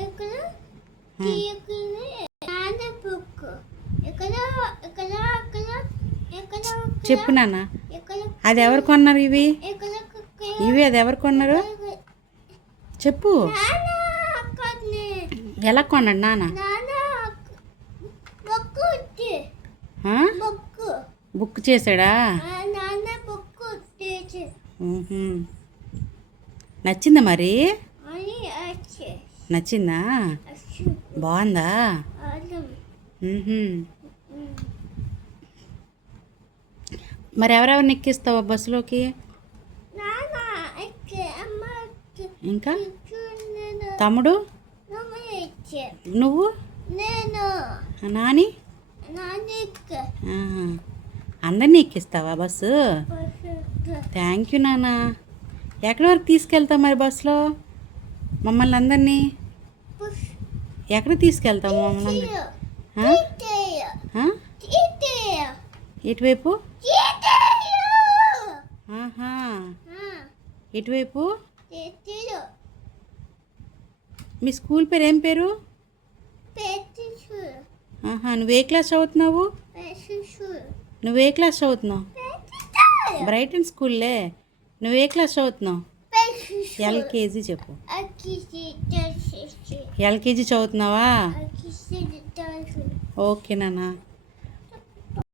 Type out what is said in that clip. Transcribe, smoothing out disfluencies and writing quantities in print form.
ఇక్కడ తీయకుని నాన్న బుక్ ఇక్కడ ఇక్కడ ఇక్కడ ఇక్కడ చెప్పు నాన్న. ఇక్కడ అది ఎవరు కొన్నారు ఇవి? ఇక్కడ ఇవి అది ఎవరు కొన్నారు చెప్పు. నాన్న అక్కని ఎలా కొన్నాడు నాన్న? నాన్న బుక్ ఉంది ఆ? బుక్ బుక్ చేశాడా? నాన్న బుక్ తీసి మ్హూ. నచ్చిందా మరి? అని వచ్చే నచ్చిందా? అచ్చు బాగుందా? ఆదం మ్హూ. మరి ఎవరెవరిని ఎక్కిస్తావా బస్సులోకి? నాన్న ఎక్కే అమ్మ ఇంకా నేను తమ్ముడు నమ్మ ఎక్కే నువ్వు నేను నాని నాన్న ఎక్క ఆహా. అందరినీ ఎక్కిస్తావా బస్సు? థ్యాంక్ యూ నాన్న. ఎక్కడి వరకు తీసుకెళ్తావు మరి బస్సులో మమ్మల్ని అందరినీ? పుష్ ఎక్కడికి తీసుకెళ్తావు మమ్మల్ని అందరినీ? ఆ? తీయ ఆ? తీయ ఎటువైపు? తీయ ఆహా. ఎటువైపు? తీయ మీ స్కూల్ పేరు ఏం పేరు? పెట్టుసు ఆహా. నువ్వు ఏ క్లాస్ చదువుతున్నావు? పెట్టుసు నువ్వు ఏ క్లాస్ చదువుతున్నావు? బ్రైటన్ స్కూల్లే. నువ్వు ఏ క్లాస్ చదువుతున్నావు? పెట్టుసు ఎల్కేజీ చెప్పు. అకిసి తసి ఎల్కేజీ చదువుతున్నావా? అకిసి తసి ఓకే నాన్న.